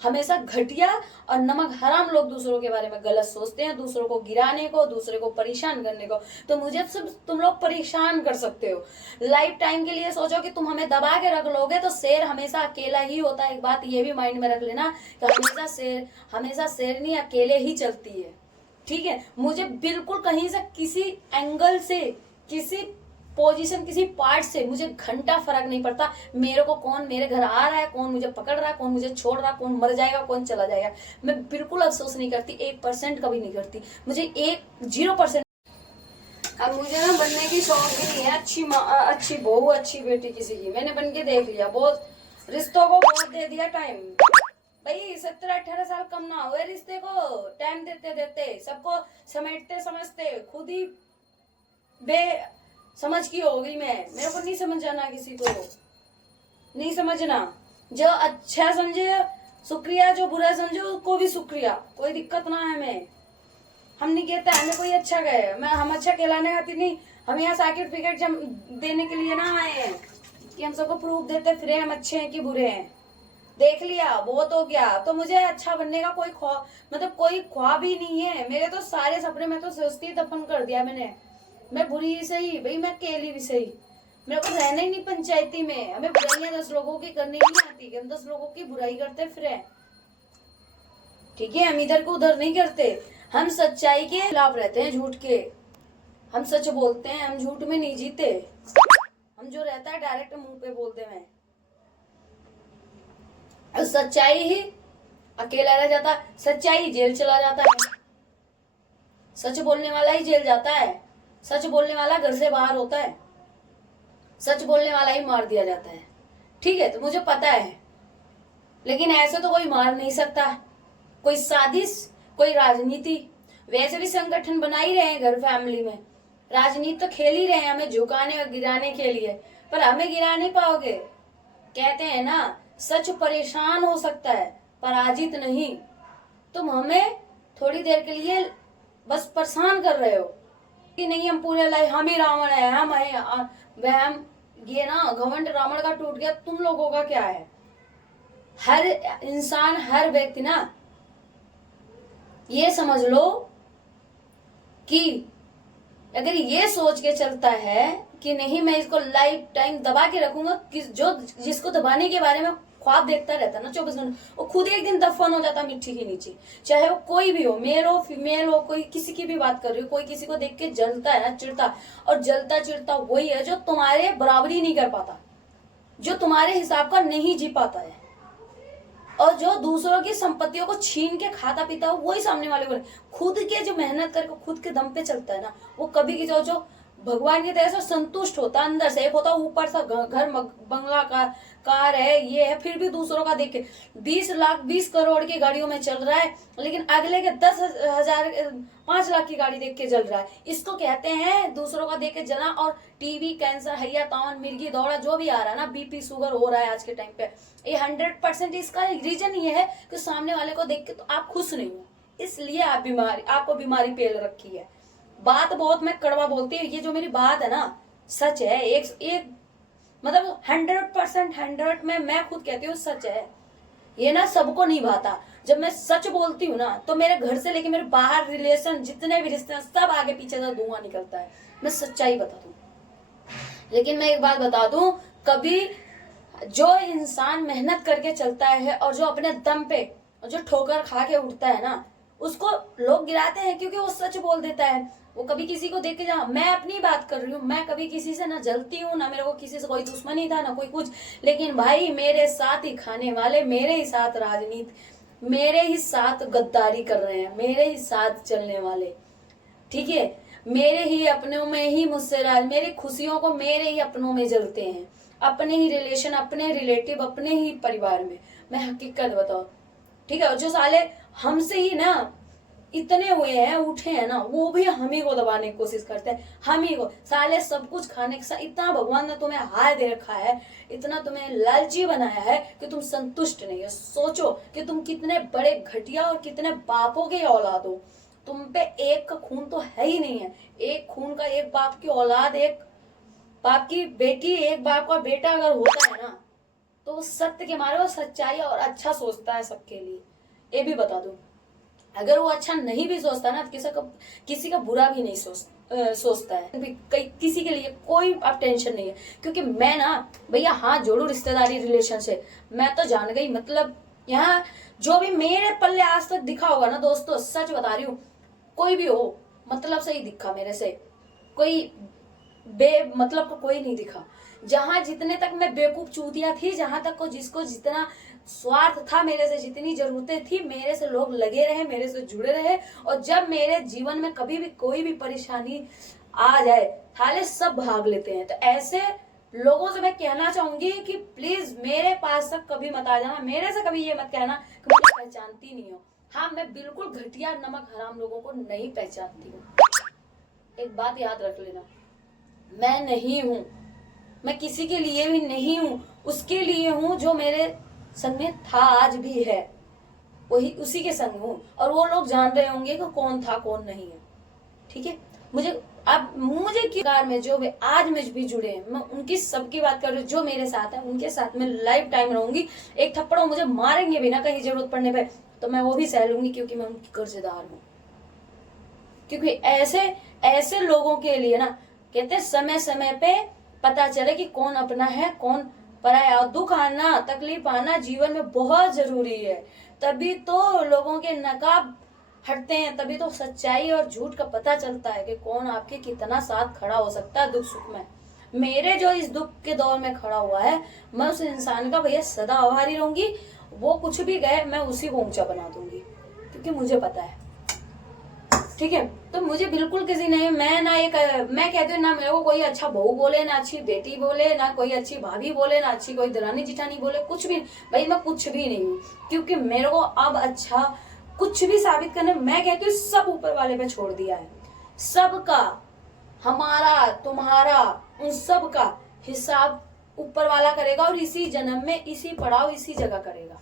हमेशा घटिया और नमक हराम लोग दूसरों के बारे में गलत सोचते हैं, दूसरों को गिराने को, दूसरे को परेशान करने को। तो मुझे सिर्फ तुम लोग परेशान कर सकते हो। लाइफ टाइम के लिए सोचो कि तुम हमें दबा के रख लोगे तो शेर हमेशा अकेला ही होता है। एक बात ये भी माइंड में रख लेना कि हमेशा शेरनी अकेले ही चलती है, ठीक है। मुझे बिल्कुल कहीं से, किसी एंगल से, किसी पोजीशन, किसी पार्ट से मुझे घंटा फर्क नहीं पड़ता। मेरे को कौन मेरे घर आ रहा है, कौन मुझे पकड़ रहा है, कौन मुझे छोड़ रहा है, कौन मर जाएगा, कौन चला जाएगा, मैं बिल्कुल अफसोस नहीं करती, 1% कभी नहीं करती। मुझे 0%। अब मुझे ना बनने की शौक भी नहीं है अच्छी माँ, अच्छी बहू, अच्छी बेटी किसी की। मैंने बन के देख लिया, बहुत रिश्तों को बहुत दे दिया टाइम। भाई 17-18 साल कम ना हुए रिश्ते को टाइम देते देते, सबको समेटते समझते, खुद ही बे समझ की हो गई मैं। मेरे को नहीं समझ आना, किसी को नहीं समझना। जो अच्छा समझे शुक्रिया, जो बुरा समझे उसको भी शुक्रिया, कोई दिक्कत ना है। मैं हम नहीं कहते हमें कोई अच्छा कहे, हम अच्छा कहलाने आती नहीं। हम यहाँ सर्टिफिकेट देने के लिए ना आए हैं कि हम सबको प्रूफ देते फिर हम अच्छे हैं कि बुरे हैं। देख लिया, बहुत हो गया। तो मुझे अच्छा बनने का कोई कोई ख्वाब ही नहीं है। मेरे तो सारे सपने मैं तो सोचती दफन कर दिया मैंने। मैं बुरी ही सही भाई, मैं अकेली भी सही, मेरे को रहना ही नहीं पंचायती में। हमें बुराइयां 10 लोगों की करनी नहीं आती, हम 10 लोगों की बुराई करते फिर, ठीक है। हम इधर को उधर नहीं करते, हम सच्चाई के खिलाफ रहते हैं, झूठ के। हम सच बोलते हैं, हम झूठ में नहीं जीते। हम जो रहता है डायरेक्ट मुंह पे बोलते हैं। सच्चाई ही अकेला रह जाता, सच्चाई ही जेल चला जाता है। सच बोलने वाला ही जेल जाता है, सच बोलने वाला घर से बाहर होता है, सच बोलने वाला ही मार दिया जाता है, ठीक है। तो मुझे पता है, लेकिन ऐसे तो कोई मार नहीं सकता। कोई साजिश, कोई राजनीति, वैसे भी संगठन बना ही रहे हैं घर फैमिली में, राजनीति तो खेल ही रहे हैं हमें झुकाने और गिराने के लिए, पर हमें गिरा नहीं पाओगे। कहते हैं ना, सच परेशान हो सकता है पराजित नहीं। तुम हमें थोड़ी देर के लिए बस परेशान कर रहे हो कि नहीं हम पूरे लाइफ हम ही रावण है, हम है वह। ये ना घमंड रावण का टूट गया, तुम लोगों का क्या है। हर इंसान, हर व्यक्ति ना ये समझ लो कि अगर ये सोच के चलता है कि नहीं मैं इसको लाइफ टाइम दबा के रखूंगा, कि जो जिसको दबाने के बारे में ख्वाब देखता रहता ना 24 घंटे, वो खुद एक दिन दफन हो जाता मिट्टी के नीचे। चाहे वो कोई भी हो, मेल हो फीमेल हो, कोई किसी की भी बात कर रही हो, कोई किसी को देख के जलता है ना, चिढ़ता, और जलता चिढ़ता वही है जो तुम्हारे बराबरी नहीं कर पाता, जो तुम्हारे हिसाब का नहीं जी पाता है, और जो दूसरों की संपत्तियों को छीन के खाता पीता है वही सामने वाले को। खुद के जो मेहनत करके खुद के दम पे चलता है ना, वो कभी की जो भगवान की तरह से संतुष्ट होता है अंदर से। एक होता ऊपर से घर बंगला का कार है, ये है, फिर भी दूसरों का देख के 20 लाख 20 करोड़ की गाड़ियों में चल रहा है, लेकिन अगले के 10,000 5 लाख की गाड़ी देख के जल रहा है। इसको कहते हैं दूसरों का देख के जलना। और टीबी, कैंसर, हैया तावन, मिर्गी दौड़ा जो भी आ रहा है ना, बीपी शुगर हो रहा है आज के टाइम पे, ये 100% इसका रीजन ये है कि सामने वाले को देख के तो आप खुश नहीं हो, इसलिए आपको बीमारी पेल रखी है। बात बहुत मैं कड़वा बोलती हूँ, ये जो मेरी बात है ना सच है, एक मतलब 100% 100 में मैं खुद कहती हूँ सच है। ये ना सबको नहीं भाता। जब मैं सच बोलती हूँ ना तो मेरे घर से लेके मेरे बाहर रिलेशन जितने भी रिश्ते हैं सब आगे पीछे से धुआं निकलता है। मैं सच्चाई बता दूं, लेकिन मैं एक बात बता दूं, कभी जो इंसान मेहनत करके चलता है और जो अपने दम पे जो ठोकर खा के उठता है ना, उसको लोग गिराते हैं क्योंकि वो सच बोल देता है। वो कभी किसी को देख के जा, मैं अपनी बात कर रही हूँ, मैं कभी किसी से ना जलती हूँ, ना मेरे को किसी से कोई दुश्मनी था, ना कोई कुछ, लेकिन भाई मेरे साथ ही खाने वाले, मेरे ही साथ राजनीति, मेरे ही साथ गद्दारी कर रहे हैं, मेरे ही साथ चलने वाले, ठीक है, मेरे ही अपनों में ही मुझसे राज, मेरी खुशियों को मेरे ही अपनों में जलते हैं, अपने ही रिलेशन, अपने रिलेटिव, अपने ही परिवार में। मैं हकीकत बताऊं, ठीक है। जो साले हमसे ही ना इतने हुए हैं, उठे हैं ना, वो भी हम ही को दबाने की कोशिश करते हैं, हम ही को। साले सब कुछ खाने के साथ इतना भगवान ने तुम्हें हाय दे रखा है, इतना तुम्हें लालची बनाया है कि तुम संतुष्ट नहीं है। सोचो कि तुम कितने बड़े घटिया और कितने बापों के औलाद हो। तुम पे एक का खून तो है ही नहीं है, एक खून का, एक बाप की औलाद, एक बाप की बेटी, एक बाप का बेटा अगर होता है ना तो वो सत्य के मारे वो सच्चाई और अच्छा सोचता है सबके लिए। ये भी बता दूं, अगर वो अच्छा नहीं भी सोचता ना, किसी का बुरा भी नहीं सोचता है किसी के लिए कोई अब टेंशन नहीं है। क्योंकि मैं ना भैया हाथ जोड़ू रिश्तेदारी रिलेशन से, मैं तो जान गई। मतलब यहाँ जो भी मेरे पल्ले आज तक दिखा होगा ना दोस्तों, सच बता रही हूँ, कोई भी हो मतलब से ही दिखा मेरे से, कोई मतलब को कोई नहीं दिखा। जहां जितने तक मैं बेवकूफ चूतिया थी, जहां तक को जिसको जितना स्वार्थ था मेरे से, जितनी जरूरतें थी, मेरे से लोग लगे रहे, मेरे से जुड़े रहे। और जब मेरे जीवन में कभी भी कोई भी परेशानी आ जाए, थाले सब भाग लेते हैं। तो ऐसे लोगों से मैं कहना चाहूंगी कि प्लीज मेरे पास तक कभी मत आ जाना, मेरे से कभी ये मत कहना कि मुझे पहचानती नहीं हो। हाँ, मैं बिल्कुल घटिया नमक हराम लोगों को नहीं पहचानती हूँ। एक बात याद रख लेना, मैं नहीं हूं, मैं किसी के लिए भी नहीं हूं, उसके लिए हूं जो मेरे संग में था, आज भी है, वही उसी के संग हूं। और वो लोग जान रहे होंगे कि कौन था कौन नहीं है। ठीक है, मुझे कार में जो भी आज में भी जुड़े हैं, मैं उनकी सबकी बात कर रही हूँ। जो मेरे साथ है उनके साथ में लाइफ टाइम रहूंगी। एक थप्पड़ मुझे मारेंगे भी ना कहीं जरूरत पड़ने पे, तो मैं वो भी सह लूंगी, क्योंकि मैं उनकी कर्जदार हूँ। क्योंकि ऐसे लोगों के लिए ना कहते समय समय पे पता चले कि कौन अपना है कौन पराया। दुख आना, तकलीफ आना जीवन में बहुत जरूरी है, तभी तो लोगों के नकाब हटते हैं, तभी तो सच्चाई और झूठ का पता चलता है कि कौन आपके कितना साथ खड़ा हो सकता है दुख सुख में। मेरे जो इस दुख के दौर में खड़ा हुआ है, मैं उस इंसान का भैया सदा आभारी रहूंगी। वो कुछ भी गए, मैं उसी को ऊंचा बना दूंगी, क्योंकि मुझे पता है। ठीक है, तो मुझे बिल्कुल किसी नहीं, मैं कहती हूँ ना मेरे को कोई अच्छा बहू बोले, ना अच्छी बेटी बोले, ना कोई अच्छी भाभी बोले, ना अच्छी कोई दरानी जिठानी बोले, कुछ भी भाई, मैं कुछ भी नहीं हूँ। क्योंकि मेरे को अब अच्छा कुछ भी साबित करने, मैं कहती हूँ सब ऊपर वाले पे छोड़ दिया है। सबका, हमारा तुम्हारा, उन सब का हिसाब ऊपर वाला करेगा, और इसी जन्म में इसी पड़ाव इसी जगह करेगा।